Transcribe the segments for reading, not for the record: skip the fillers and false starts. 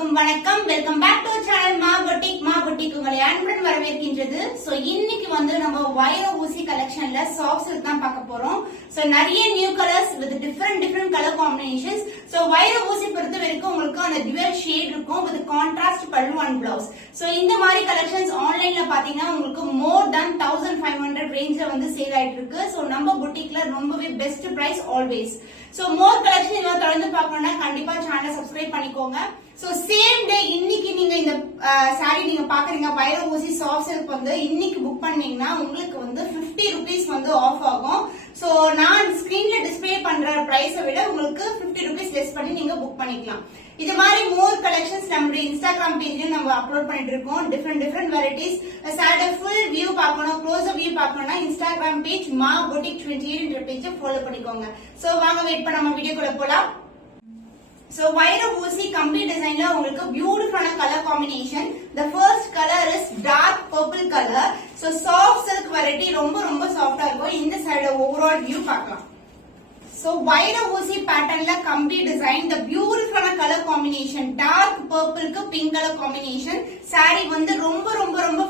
எல்லோருக்கும் வணக்கம். Welcome back to channel மா பொட்டிக் உங்களை அன்புடன் வரவேற்கின்றது. சோ இன்னைக்கு வந்து நம்ம வைர ஊசி கலெக்ஷன்ல சாஃப்ட் சில்க் தான் பார்க்க போறோம். சோ நிறைய new colours with different colour combinations. So வைர ஊசி பொறுத்த வரைக்கும் உங்களுக்கு அந்த டுவல் ஷேட் இருக்கும் வித் கான்ட்ராஸ்ட் பல்லு அண்ட் பிளவுஸ். சோ இந்த மாதிரி கலெக்ஷன்ஸ் ஆன்லைன்ல பாத்தீங்கன்னா உங்களுக்கு மோர் than 1500 ரேஞ்ச்ல வந்து சேல் ஆயிட்டு இருக்கு. சோ நம்ம பொட்டிக்ல ரொம்பவே best price always. So more collection இன்னும் தொடர்ந்து பார்க்கணும்னா கண்டிப்பா சேனலை சப்ஸ்கிரைப் பண்ணிக்கோங்க. சோ சேம் டே இன்னைக்கு நீங்க இந்த சாரி நீங்க பாக்குறீங்க வைர ஊசி சாஃப்ட் சில்க் வந்து இன்னைக்கு புக் பண்ணீங்கன்னா உங்களுக்கு வந்து 50 rupees வந்து ஆஃப் ஆகும். சோ நான் ஸ்கிரீன்ல டிஸ்ப்ளே பண்ற பிரைஸ விட உங்களுக்கு 50 rupees லெஸ் பண்ணி நீங்க புக் பண்ணிக்கலாம். இது மாதிரி மோர் கலெக்ஷன்ஸ் நம்மளுடைய இன்ஸ்டாகிராம் பேஜ்லயும் நம்ம அப்லோட் பண்ணிட்டு இருக்கோம். டிஃபரெண்ட் வெரைட்டிஸ் சாரியோட ஃபுல் வியூ பார்க்கணும், க்ளோஸ் வியூ பார்க்கணும்னா இன்ஸ்டாகிராம் பேஜ் மா பொட்டிக் 28 என்ற பேஜை ஃபாலோ பண்ணிக்கோங்க. சோ வாங்க வெயிட் பண்ண நம்ம வீடியோக்குள்ள போலாம். So வைர ஊசி கம்ப்ளீட் டிசைன்ல உங்களுக்கு பியூட்டிஃபுல்லான colour combination. The first color is dark purple color. So soft silk variety ரொம்ப சாஃப்ட்டா இருக்கும். இந்த சைடு ஓவரால் வியூ பார்க்கலாம். So வைர ஊசி பேட்டர்ன்ல கம்ப்ளீட் டிசைன் the பியூட்டிஃபுல்லான கலர் காம்பினேஷன் டார்க் பர்பிள்க்கு பிங்க் கலர் காம்பினேஷன். சாரி வந்து ரொம்ப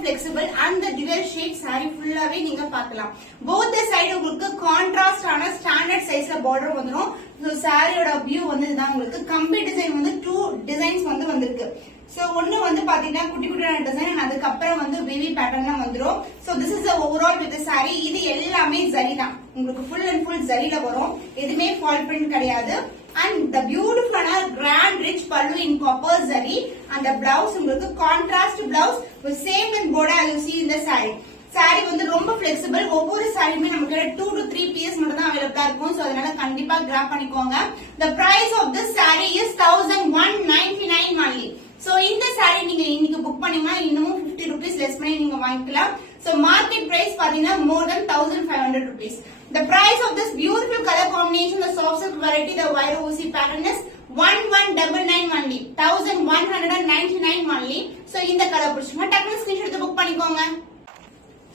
flexible and the dual shade sari ஃபுல்லாவே நீங்க பார்க்கலாம். both the side உங்களுக்கு கான்ட்ராஸ்ட் ஆன ஸ்டாண்டர்ட் சைஸ்ல border வந்துரும். சோ சாரியோட வியூ வந்து இதான். உங்களுக்கு கம்ப்ளீட் டிசைன் வந்து 2 டிசைன்ஸ் வந்து வந்திருக்கு. சோ ஒன்னு வந்து பாத்தீங்கன்னா குட்டியான டிசைன், அதுக்கப்புறம் வந்து பேபி பேட்டர்ன்ல வந்துரும். So this is overall with sorry. இது எல்லாமே ஜரி தான், உங்களுக்கு ஃபுல் அண்ட் ஃபுல் ஜரியில வரும். எதுவுமே ஃபால் பிரிண்ட் கிடையாது. And the beautiful grand rich pallu in copper zari and the blouse உங்களுக்கு contrast blouse with same in border as you see in the saree. Sorry வந்து ரொம்ப flexible. ஒவ்வொரு சாரியுமே நமக்கு 2 to 3 pieces மட்டும் தான் அவைலபிளா இருக்கும். சோ அதனால கண்டிப்பா கிராப் பண்ணிக்கோங்க. The price of this saree is 1199 only. So இந்த சாரி நீங்க இன்னைக்கு புக் பண்ணீங்கன்னா இன்னும் 50 rupees லெஸ் பண்ணி நீங்க வாங்கிக்கலாம். சோ மார்க்கெட் பிரைஸ் பாத்தீங்கன்னா more than 1500 rupees. The price of this beautiful color combination, the soft silk variety, the வைர ஊசி pattern is 1199 only. 1199 only. So இந்த கலர் பிடிச்சுங்க டக்குனு ஸ்கிரீன்ஷாட் எடுத்து புக் பண்ணிக்கோங்க.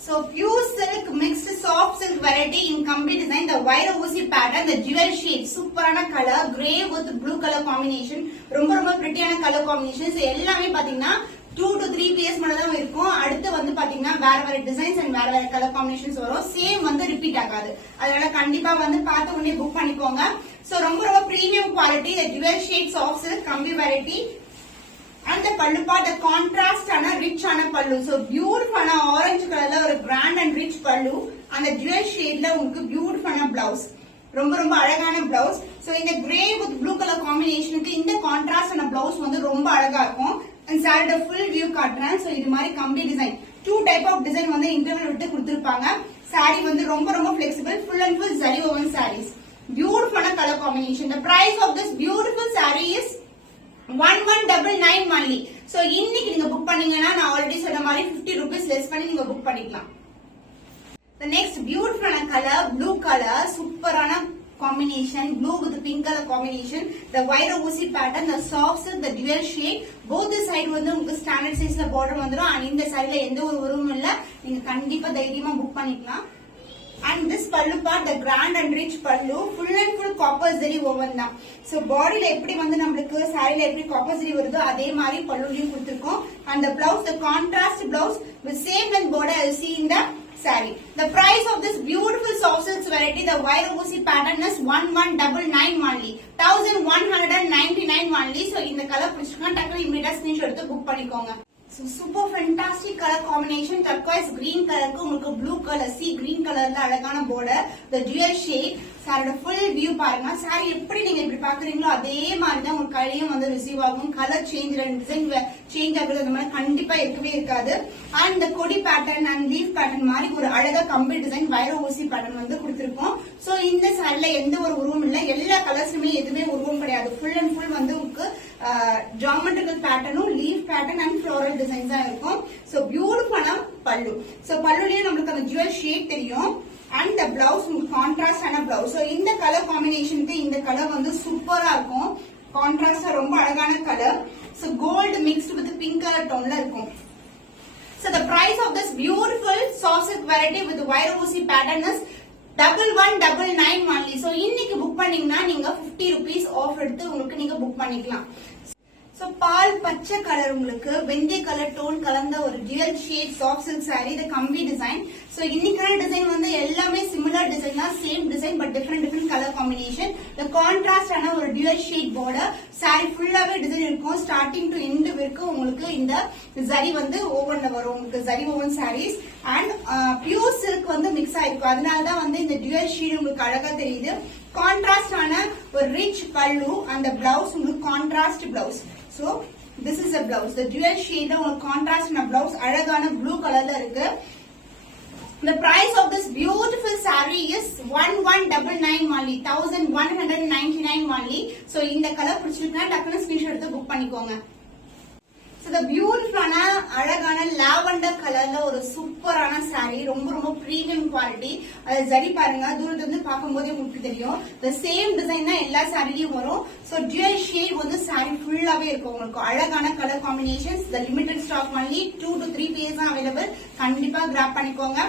So pure silk mixed soft silk variety in complete design, the வைர ஊசி pattern, the jewel shade, சூப்பரான colour grey with blue color combination. ரொம்ப பிரிட்டியான கலர் காம்பினேஷன்ஸ். எல்லாமே பாத்தீங்கன்னா 2 to 3 pieces மட்டும் தான் இருக்கும். அடுத்து வந்து பாத்தீங்கன்னா வேற டிசைன்ஸ் அண்ட் வேற கலர் காம்பினேஷன்ஸ் வரும். சேம் வந்து ரிப்பீட் ஆகாது. அதனால கண்டிப்பா வந்து பார்த்து உடனே புக் பண்ணிக்கோங்க. சோ ரொம்ப premium quality, the dual shade soft silk கம்பி வெரைட்டி. அந்த பல்லு பார்ட் கான்ட்ராஸ்ட் ஆன ரிச் ஆன பல்லு. சோ பியூட்டிஃபுல்லான ஆரஞ்சு கலர்ல ஒரு கிராண்ட் அண்ட் ரிச் பல்லு. அந்த ஜுவல் ஷேட்ல உங்களுக்கு பியூட்டிஃபுல்லான பிளவுஸ், ரொம்ப அழகான பிளவுஸ். சோ இந்த கிரே வித் ப்ளூ கலர் காம்பினேஷனுக்கு இந்த கான்ட்ராஸ்ட் ஆன பிளவுஸ் வந்து ரொம்ப அழகா இருக்கும். அண்ட் சாரியோட ஃபுல் வியூ காட்டுறேன். சோ இது மாதிரி complete design 2 type of design வந்து இன்டர்வல் விட்டு கொடுத்திருப்பாங்க. சாரி வந்து ரொம்ப flexible, full and full zari woven sarees. Beautiful color combination. The price of this beautiful saree is 1199 only. So இன்னைக்கு நீங்க புக் பண்ணீங்கன்னா நான் ஆல்ரெடி சொன்ன மாதிரி 50 rupees லெஸ் பண்ணி நீங்க புக் பண்ணிக்கலாம். The next beautiful color blue color, சூப்பரான combination blue with pink color combination. The வைர ஊசி pattern, the soft silk, the dual shade. both the side வந்து உங்களுக்கு ஸ்டாண்டர்ட் சைஸ்ல border வந்துரும். and இந்த சாரில எந்த ஒரு உருவமும் இல்ல. நீங்க கண்டிப்பா தைரியமா புக் பண்ணிக்கலாம். and this pallu part, the grand and rich pallu, full and full copper zari woven தான். so bodyல எப்படி வந்து நமக்கு சாரில எப்படி copper zari வருதோ அதே மாதிரி பல்லுலயும் கொடுத்திருக்கோம். and the blouse, the contrast blouse with same length border as you see in the saree. The price of this beautiful soft silk variety, the வைர ஊசி pattern is 1199 only. 1199 only. so இந்த colour பிடிச்சிருக்கா டக்குனு இமிடியேட்டா screenshot எடுத்து book பண்ணிக்கோங்க. So super fantastic color combination, turquoise green color க்கு உங்களுக்கு blue color sea green colorல அழகான border, the dual shade. சாரியோட full view பாருங்க. சாரி எப்படி நீங்க இப்படி பாக்குறீங்களோ அதே மாதிரி தான் உங்க கையிலயும் வந்து ரிசீவ் ஆகும். கலர் சேஞ்ச் டிசைன் சேஞ்ச் ஆகுறது அந்த மாதிரி கண்டிப்பா இருக்கவே இருக்காது. அண்ட் இந்த கொடி பேட்டர்ன் அண்ட் லீஃப் பேட்டர்ன் மாதிரி ஒரு அழகா கம்ப்ளீட் டிசைன் வைர ஊசி பேட்டர்ன் வந்து கொடுத்திருக்கோம். சோ இந்த சாரில எந்த ஒரு உருவம் இல்ல, எல்லா கலர்ஸ்லயுமே எதுவுமே உருவம் கிடையாது. ஃபுல் அண்ட் ஃபுல் வந்து உங்களுக்கு ஜியோமெட்ரிக்கல் பேட்டர்னும் leaf pattern and floral designs தான் இருக்கும். சோ பியூட்டிஃபுல்லான பல்லு. சோ பல்லுலயே நம்மளுக்கு அந்த ஜுவல் ஷேட் தெரியும். and the blouse உங்களுக்கு கான்ட்ராஸ்ட் ஆன blouse. so இந்த கலர் காம்பினேஷனுக்கு இந்த கலர் வந்து சூப்பரா இருக்கும். கான்ட்ராஸ்டா ரொம்ப அழகான colour. so gold mixed with pink color toneல இருக்கும். so the price of this beautiful soft silk variety with வைர ஊசி pattern is 1199 only. so இன்னைக்கு புக் பண்ணீங்கன்னா நீங்க 50 rupees ஆஃப் எடுத்து உங்களுக்கு நீங்க புக் பண்ணிக்கலாம். சோ பால் பச்சை கலர் உங்களுக்கு வெந்தய கலர் டோன் கலந்த ஒரு dual shade soft silk saree. இது கம்பி டிசைன். சோ இன்னைக்கான டிசைன் வந்து எல்லாமே சிமிலர் டிசைன் தான், same design but different colour combination. இந்த கான்ட்ராஸ்ட் ஆன ஒரு டியூவல் ஷேட் பார்டர் saree ஃபுல்லாவே டிசைன் இருக்கும். ஸ்டார்டிங் டு எண்ட் வரைக்கும் உங்களுக்கு இந்த ஜரி வந்து ஓவன்ல வரும். உங்களுக்கு zari woven sarees and pure silk வந்து மிக்ஸ் ஆயிருக்கும். அதனாலதான் வந்து இந்த டியூவல் ஷேட் உங்களுக்கு அழகா தெரியுது. கான்ட்ராஸ்ட் ஆன ஒரு ரிச் பல்லு அந்த பிளவுஸ் உங்களுக்கு contrast blouse. So this is a blouse. The dual shade of contrast in a blouse அழகான blue colorல இருக்கு. The price of this beautiful saree is 1199 only, 1199 only. So இந்த கலர் பிடிச்சிருக்குன்னா டக்குனு ஸ்கிரீன்ஷாட் எடுத்து புக் பண்ணிக்கோங்க. So the beautiful அழகான lavender கலர்ல ஒரு சூப்பரான saree, ரொம்ப பிரீமியம் குவாலிட்டி. அது ஜரி பாருங்க, தூரத்துல இருந்து பார்க்கும்போதே உங்களுக்கு தெரியும். the same டிசைன் தான் எல்லா சாரிலயும் வரும். So dual shade வந்து saree ஃபுல்லாவே இருக்கும். உங்களுக்கு அழகான colour combinations. the limited stock only, 2 to 3 pieces தான் available. கண்டிப்பா கிராப் பண்ணிக்கோங்க.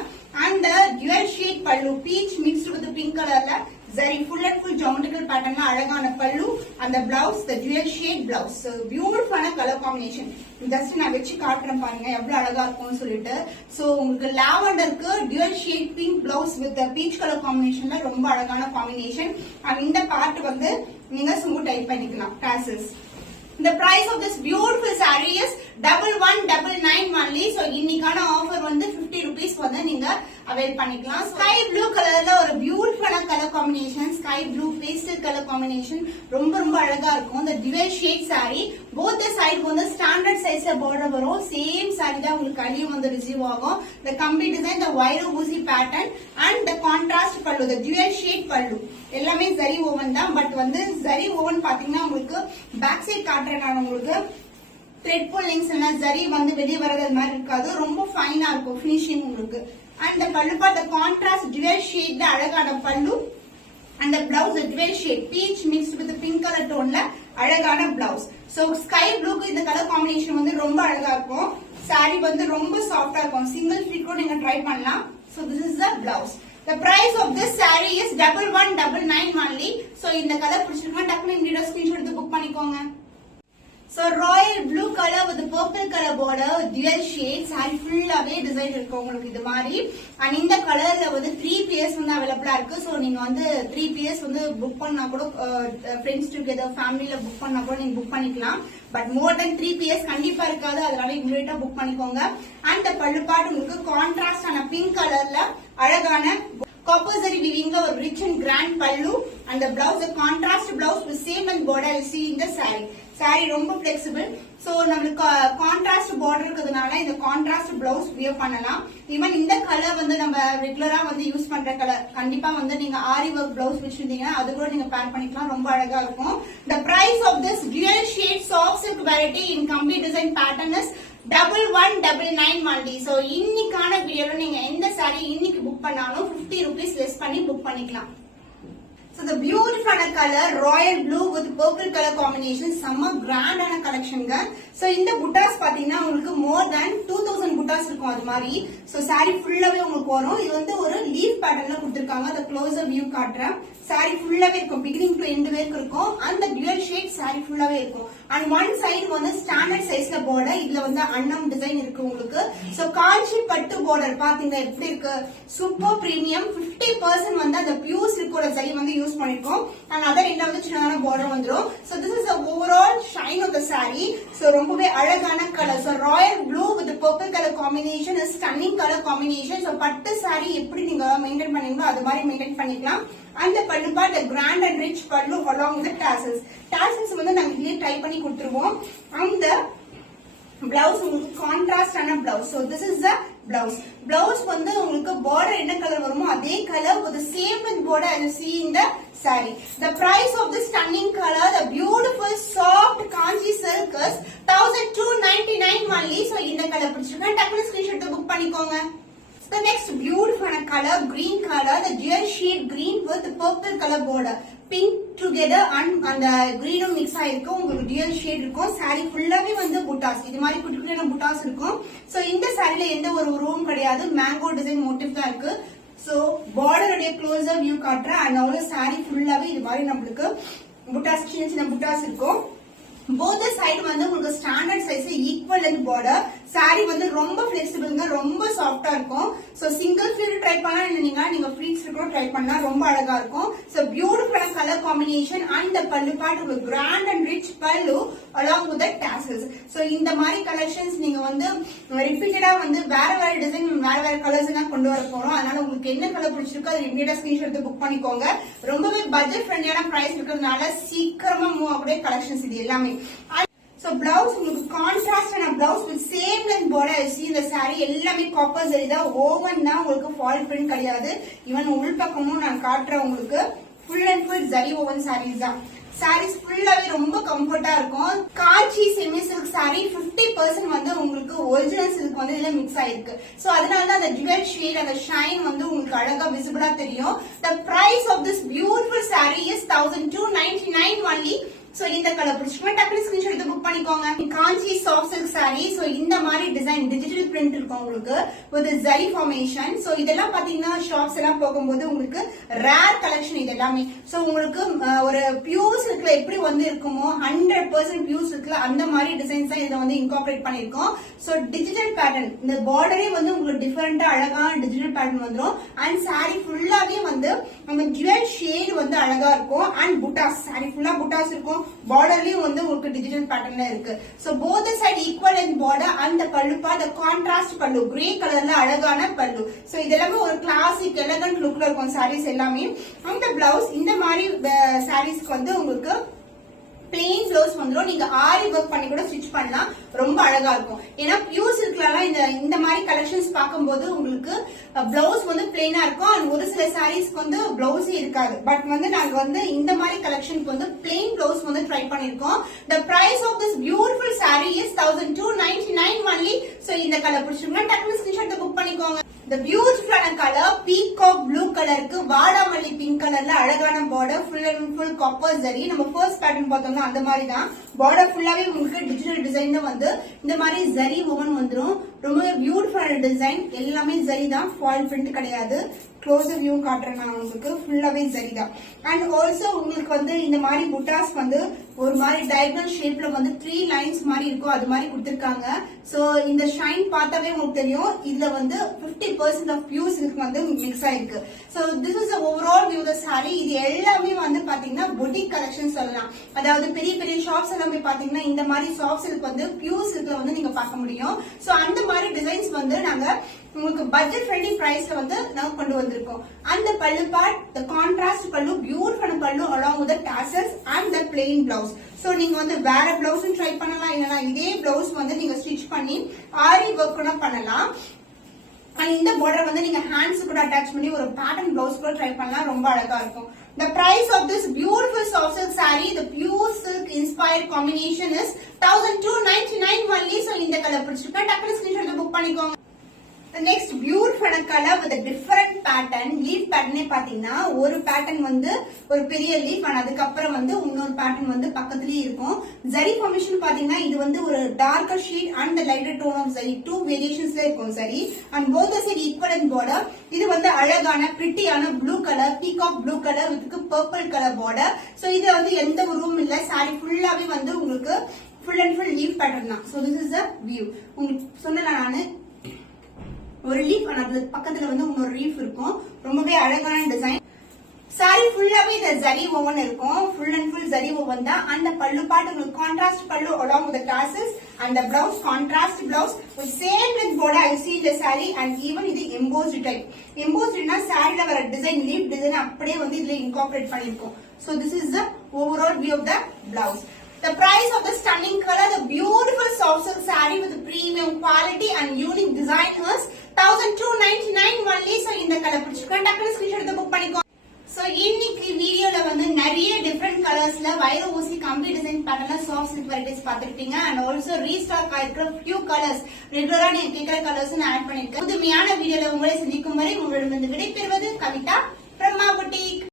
and the dual shade pallu peach mixed with pink colorல zari full and full geometrical pattern அழகான பல்லு அந்த blouse the dual shade blouse. So beautiful color combination. just நான் வெச்சு காட்டுறேன் பாருங்க எவ்வளவு அழகா இருக்கும்னு சொல்லிட்டு. so உங்களுக்கு லாவெண்டருக்கு dual shade pink blouse with the peach color combinationல ரொம்ப அழகான combination. and இந்த பார்ட் வந்து நீங்க சும்மா டைப் பண்ணிக்கலாம் tassels. The price of this beautiful saree is 1199 only. So இன்னைக்கான ஆஃபர் வந்து 50 rupees வந்து நீங்க அவைல் பண்ணிக்கலாம். ஸ்கை ப்ளூ கலர்ல ஒரு பியூட்டிஃபுல்லான colour combination, sky blue pastel colour combination ரொம்ப அழகா இருக்கும். இந்த dual shade saree both the side வந்து ஸ்டாண்டர்ட் சைஸ்ல border வரும். சேம் saree தான் உங்களுக்கு அடியும் வந்து ரிசீவ் ஆகும். the கம்பி டிசைன், the wire ஊசி pattern and the contrast pallu, the dual shade pallu எல்லாமே ஜரி ஓவன் தான். பட் வந்து ஜரி ஓவன் பாத்தீங்கன்னா உங்களுக்கு பேக் சைட் காட்டுறேன் நான் உங்களுக்கு. த்ரெட் புல்லிங்ஸ் எல்லாம் ஜரி வந்து வெளியே வர்றது மாதிரி இருக்காது, ரொம்ப ஃபைனா இருக்கும் ஃபினிஷிங் உங்களுக்கு. அண்ட் the பல்லு பார்த்த கான்ட்ராஸ்ட் dual shade அழகான பல்லு. and the blouse dual shade peach mixed with the pink color toneல அழகான blouse. so sky blueக்கு இந்த கலர் காம்பினேஷன் வந்து ரொம்ப அழகா இருக்கும். saree வந்து ரொம்ப சாஃப்டா இருக்கும். சிங்கிள் ஃபிட் கூட நீங்க ட்ரை பண்ணலாம். so this is the blouse. The price of this saree is 1199 only. So இந்த கலர் பிடிச்சிருக்குன்னா டக்குனு இந்த ஸ்கிரீன்ஷாட் எடுத்து புக் பண்ணிக்கோங்க. So royal blue color with the purple color border, dual shade saree ஃபுல்லாவே டிசைன் இருக்கும் உங்களுக்கு இது மாதிரி. and இந்த கலர்ல வந்து 3 pairs வந்து அவைலபிளா இருக்கு. so நீங்க வந்து 3 pairs வந்து புக் பண்ணா கூட ஃப்ரெண்ட்ஸ் டுகெதர் ஃபேமிலில புக் பண்ணா கூட நீங்க புக் பண்ணிக்கலாம். பட் மோர் தென் 3 pairs கண்டிப்பா இருக்காது, அதனால இமிடியேட்டா புக் பண்ணிக்கோங்க. and the பல்லு பார்ட் உங்களுக்கு கான்ட்ராஸ்ட் ஆன பிங்க் கலர்ல அழகான copper zari weaving ஒரு rich and grand pallu and the blouse a contrast blouse with same and border you see in the saree. saree ரொம்ப flexible. so நமக்கு contrast border இருக்கிறதுனால இந்த contrast blouse wear பண்ணலாம். Even இந்த colour வந்து நம்ம ரெகுலரா வந்து யூஸ் பண்ற கலர் கண்டிப்பா வந்து நீங்க ஆரி work blouse வச்சிருந்தீங்கன்னா அது கூட நீங்க பேர் பண்ணிக்கலாம், ரொம்ப அழகா இருக்கும். the price of this dual shade soft silk variety in complete design pattern is 1199 only. so இன்னைக்கான வீடியோல நீங்க எந்த saree இன்னைக்கு புக் பண்ணாலும் 50 rupees லெஸ் பண்ணி புக் பண்ணிக்கலாம். So the beautiful color royal blue with purple color combination செம்ம கிராண்டான கலெக்ஷன்ங்க. so இந்த புட்டாஸ் பாத்தீங்கன்னா உங்களுக்கு மோர் than 2000 புட்டாஸ் இருக்கும் அது மாதிரி. so saree ஃபுல்லாவே உங்களுக்கு வரும். இது வந்து ஒரு லீஃப் பேட்டர்ன்ல கொடுத்திருக்காங்க. the closer view காட்டுறேன். saree ஃபுல்லாவே இருக்கும், பிகினிங் டு எண்ட் வரைக்கும் இருக்கும். and the dual shade saree ஃபுல்லாவே இருக்கும். and one side வந்து ஸ்டாண்டர்ட் சைஸ்ல border, இதுல வந்து அன்னம் டிசைன் இருக்கு உங்களுக்கு. so காஞ்சி பட்டு border பாத்தீங்க எப்படி இருக்கு, சூப்பர் பிரீமியம். 50% வந்து அந்த பியூர் சில்கோட சரி வந்து யூஸ் பண்ணிருக்கோம். and அதர் எண்ட்ல வந்து சின்னதான border வந்துரும். so this is the overall shine of the saree. so ரொம்பவே அழகான colour. so royal blue with the purple color combination is stunning color combination. so பட்டு saree எப்படி நீங்க மெயின்டைன் பண்ணீங்களோ அது மாதிரி மெயின்டைன் பண்ணிக்கலாம். and the pallu part the grand and rich pallu along with the tassels. tassels வந்து நாங்க இதுலயே ட்ரை பண்ணி கொடுத்துருவோம். and the blouse உங்களுக்கு கான்ட்ராஸ்ட் ஆன blouse. so this is the blouse. blouse வந்து உங்களுக்கு border என்ன கலர் வருமோ அதே colour with the same with border as you see in the saree. the price of this stunning color, the beautiful soft kanchi silk is 1299 only. so இந்த colour பிடிச்சிருக்கா டக்குனு screenshot எடுத்து book பண்ணிக்கோங்க. The next beautiful color, green color, the dual shade green with the purple color border. Pink together and அந்த green mix ஆயிருக்கும். உங்களுக்கு dual shade இருக்கும். saree ஃபுல்லாவே வந்து புட்டாஸ் இது மாதிரி குட்டி குட்டியான புட்டாஸ் இருக்கும். so இந்த சாரில எந்த ஒரு உருவம் கிடையாது, மேங்கோ டிசைன் மோட்டிவ் தான் இருக்கு. so border உடைய closer view காட்டுறேன். and அவ்வளவு saree ஃபுல்லாவே இது மாதிரி நம்மளுக்கு புட்டாஸ் சின்ன சின்ன புட்டாஸ் இருக்கும். both the side வந்து size equal length border. Sorry வந்து ரொம்ப பிளெக்சிபிள்ங்க, ரொம்ப சாஃப்டா இருக்கும். சோ சிங்கிள் ஃபில் ட்ரை பண்ணலாம், நீங்க ஃப்ரீ கூட ட்ரை பண்ணா ரொம்ப அழகா இருக்கும். So beautiful colour combination and பல்லு பார்ட் ஒரு கிராண்ட் அண்ட் ரிச் பல்லு அலாங் வித் டாசல்ஸ். சோ இந்த மாதிரி கலெக்ஷன்ஸ் நீங்க வந்து ரிப்பீட்டடா வந்து வேற வேற டிசைன் வேற வேற கலர்ஸ் எல்லாம் கொண்டு வர போறோம். அதனால உங்களுக்கு என்ன கலர் பிடிச்சிருக்கோ அது இமீடியட்டா ஸ்கிரீன்ஷாட் எடுத்து புக் பண்ணிக்கோங்க. ரொம்பவே பட்ஜெட் ஃப்ரெண்ட்லியான பிரைஸ் இருக்கிறதுனால சீக்கிரமா மூவ் ஆகக்கூடிய கலெக்ஷன்ஸ் இது எல்லாமே. சோ பிளவுஸ் உங்களுக்கு கான்ட்ராஸ்டான blouse with same length border. இந்த சாரி எல்லாமே காப்பர் ஜரி தான், ஓவன் தான், உங்களுக்கு ஃபால் பிரிண்ட் கிடையாது. ஈவன் உள் பக்கமும் நான் காட்டுறேன் உங்களுக்கு. Full and full zari woven sarees தான். சாரீஸ் ஃபுல்லாவே ரொம்ப கம்ஃபர்ட்டா இருக்கும். காஞ்சி செமி சில்க் சாரி 50% வந்து உங்களுக்கு ஒரிஜினல் சில்க் வந்து இதுல மிக்ஸ் ஆயிருக்கு. சோ அதனால தான் அந்த ஜுவல் ஷேட் அந்த ஷைன் வந்து உங்களுக்கு அழகா விசிபிளா தெரியும். The price of this beautiful saree is 1299 only. So இந்த கலர் பிடிச்சிருக்கா டக்குனு ஸ்கிரீன்ஷாட் எடுத்து புக் பண்ணிக்கோங்க. காஞ்சி சாஃப்ட் சில்க் சாரி. சோ இந்த மாதிரி டிசைன் டிஜிட்டல் பிரிண்ட் இருக்கும் உங்களுக்கு வித் ஜரி ஃபார்மேஷன். சோ இதெல்லாம் பாத்தீங்கன்னா ஷாப்ஸ் எல்லாம் போகும்போது உங்களுக்கு ரேர் கலெக்ஷன் இது எல்லாமே. சோ உங்களுக்கு ஒரு பியூர் சில்க்ல எப்படி வந்து இருக்குமோ 100% பியூர் சில்க்ல அந்த மாதிரி டிசைன்ஸ் தான் இதை வந்து இன்கார்பரேட் பண்ணிருக்கோம். சோ டிஜிட்டல் பேட்டர்ன் இந்த பார்டரே வந்து உங்களுக்கு டிஃபரெண்டா அழகான டிஜிட்டல் பேட்டர்ன் வந்துடும். அண்ட் சாரி ஃபுல்லாவே வந்து நம்ம ஜுவல் ஷேட் வந்து அழகா இருக்கும். அண்ட் புட்டாஸ் சாரி ஃபுல்லா புட்டாஸ் இருக்கும். பார்டர்லயும் வந்து உங்களுக்கு டிஜிட்டல் பேட்டர்ன்ல இருக்கு. So both side equal and border அந்த பல்லு பார்ட் கான்ட்ராஸ்ட் பல்லு கிரே கலர்ல அழகான பல்லு. சோ இதெல்லாமே ஒரு கிளாசிக் எலகன்ட் லுக்ல இருக்கும் சாரீஸ் எல்லாமே. அந்த பிளவுஸ் இந்த மாதிரி சாரீஸ்க்கு வந்து உங்களுக்கு பிளெயின் பிளவுஸ் வந்துடும். நீங்க ஆரி ஒர்க் பண்ணி கூட ஸ்டிச் பண்ணலாம், ரொம்ப அழகா இருக்கும். ஏன்னா பியூர் சில்க்லாம் இந்த மாதிரி கலெக்ஷன்ஸ் பார்க்கும்போது உங்களுக்கு பிளவுஸ் வந்து பிளெயினா இருக்கும். அண்ட் ஒரு சில சாரீஸ்க்கு வந்து பிளவுஸே இருக்காது. பட் வந்து நாங்க வந்து இந்த மாதிரி கலெக்ஷனுக்கு வந்து பிளெயின் பிளவுஸ் வந்து ட்ரை பண்ணிருக்கோம். The price of this beautiful saree is 1299 only. So இந்த கலர் பிடிச்சிருந்தா டக்குனு ஸ்கிரீன்ஷாட் புக் பண்ணிக்கோங்க. The beautiful color peacock blue கலருக்கு வாடாமல்லி பிங்க் கலர்ல அழகான border full and full copper zari. நம்ம ஃபர்ஸ்ட் பேட்டர்ன் பார்த்தோம்னா அந்த மாதிரி தான் பார்டர் ஃபுல்லாவே உங்களுக்கு டிஜிட்டல் டிசைன் தான் வந்து இந்த மாதிரி ஜரி ஓவன் வந்துடும். ரொம்ப பியூட்டிஃபுல்லான டிசைன், எல்லாமே ஜரி தான், ஃபால் பிரிண்ட் கிடையாது. க்ளோஸர் வியூ காட்டுறேன் நான் உங்களுக்கு. ஃபுல்லாவே ஜரி தான். அண்ட் ஆல்சோ உங்களுக்கு வந்து இந்த மாதிரி புட்டாஸ் வந்து ஒரு மாதிரி டயகனல் ஷேப்ல வந்து 3 லைன்ஸ் மாதிரி இருக்கும், அது மாதிரி கொடுத்திருக்காங்க. சோ இந்த ஷைன் பார்த்தாவே உங்களுக்கு தெரியும் இதுல வந்து 50% ஆஃப் பியூர் சில்க் வந்து மிக்ஸ் ஆயிருக்கு. So this is overall view the sorry. இது எல்லாமே வந்து பாத்தீங்கன்னா பொட்டிக் கலெக்ஷன் சொல்லலாம். அதாவது பெரிய பெரிய ஷாப்ஸ் எல்லாம் போய் பாத்தீங்கன்னா இந்த மாதிரி சாஃப்ட் சில்க் வந்து பியூர் சில்க்ல வந்து நீங்க பார்க்க முடியும். சோ அந்த மாதிரி டிசைன்ஸ் வந்து நாங்க உங்களுக்கு பட்ஜெட் ஃப்ரெண்ட்லி பிரைஸ்ல வந்து நாங்க கொண்டு வந்திருக்கோம். அந்த பல்லு பார்ட் the கான்ட்ராஸ்ட் பல்லு பியூட்டிஃபுல் பல்லு along with the tassels and the plain blouse. So நீங்க வந்து வேற பிளவுஸும் ட்ரை பண்ணலாம், இல்லனா இதே பிளவுஸ் வந்து நீங்க ஸ்டிச் பண்ணி ஆரி ஒர்க் கூட பண்ணலாம். இந்த பார்டர் வந்து நீங்க ஹேண்ட்ஸ் கூட அட்டாச் பண்ணி ஒரு பேட்டர்ன் பிளவுஸ் கூட ட்ரை பண்ணலாம், ரொம்ப அழகா இருக்கும். The price of this beautiful soft silk saree, the pure silk inspired combination is 1299 only. So இந்த கலர் பிடிச்சிருக்கா டக்குனு ஸ்கிரீன்ஷாட் புக் பண்ணிக்கோங்க. The next beautiful color with a different pattern, leaf pattern பாத்தீங்கன்னா ஒரு பேட்டர்ன் வந்து ஒரு பெரிய லீஃப், and அதுக்கப்புறம் வந்து இன்னொரு பேட்டர்ன் வந்து பக்கத்துலயே இருக்கும். ஜரி ஃபார்மேஷன் பாத்தீங்கன்னா இது வந்து ஒரு darker shade and the lighter tone of zari, 2 variationsல இருக்கும் சரி. and both the side equal and border. இது வந்து அழகான பிரிட்டியான blue colour, peacock blue colour with purple colour border. So இது வந்து எந்த ஒரு ரூம் இல்ல, சாரி ஃபுல்லாவே வந்து உங்களுக்கு full and full leaf pattern தான். So this is the view. உங்களுக்கு சொன்னல நானு ஒரு லீஃப், அது பக்கத்துல வந்து இன்னொரு லீஃப் இருக்கும். ரொம்பவே அழகான டிசைன். சாரி ஃபுல்லாவே இந்த ஜரி ஓவன் இருக்கும், full and full zari woven தான். அந்த பல்லு பார்ட் உங்களுக்கு கான்ட்ராஸ்ட் பல்லு along with the tassels, and the blouse contrast blouse with same length border. I see the saree and even இது embossed type. embossed னா சாரில வர டிசைன் லீஃப் டிசைன் அப்படியே வந்து இதுல இன்கார்பரேட் பண்ணிருக்கோம். So this is the overall view of the blouse. The price of the stunning color, the beautiful soft silk saree with the premium quality and unique design is 1299 only. So இந்த colour பிடிச்சிருக்கா டக்குனு screenshot எடுத்து book பண்ணிக்கோ. So இன்னைக்கு வீடியோல வந்து நிறைய different கலர்ஸ்ல வைர ஊசி கம்பி டிசைன் பேட்டர்ன்ல சாஃப்ட் சில்க் வெரைட்டிஸ் பாத்துக்கிட்டீங்க. அண்ட் ஆல்சோ ரீஸ்டாக் ஆயிருக்கிற ஃபியூ கலர்ஸ் ரெகுலரா நீங்க கேட்கிற கலர்ஸ் நான் ஆட் பண்ணிருக்கேன். புதுமையான வீடியோல உங்களை சந்திக்கும் வரை உங்களிடம் விடைபெறுவது கவிதா from Ma Boutique.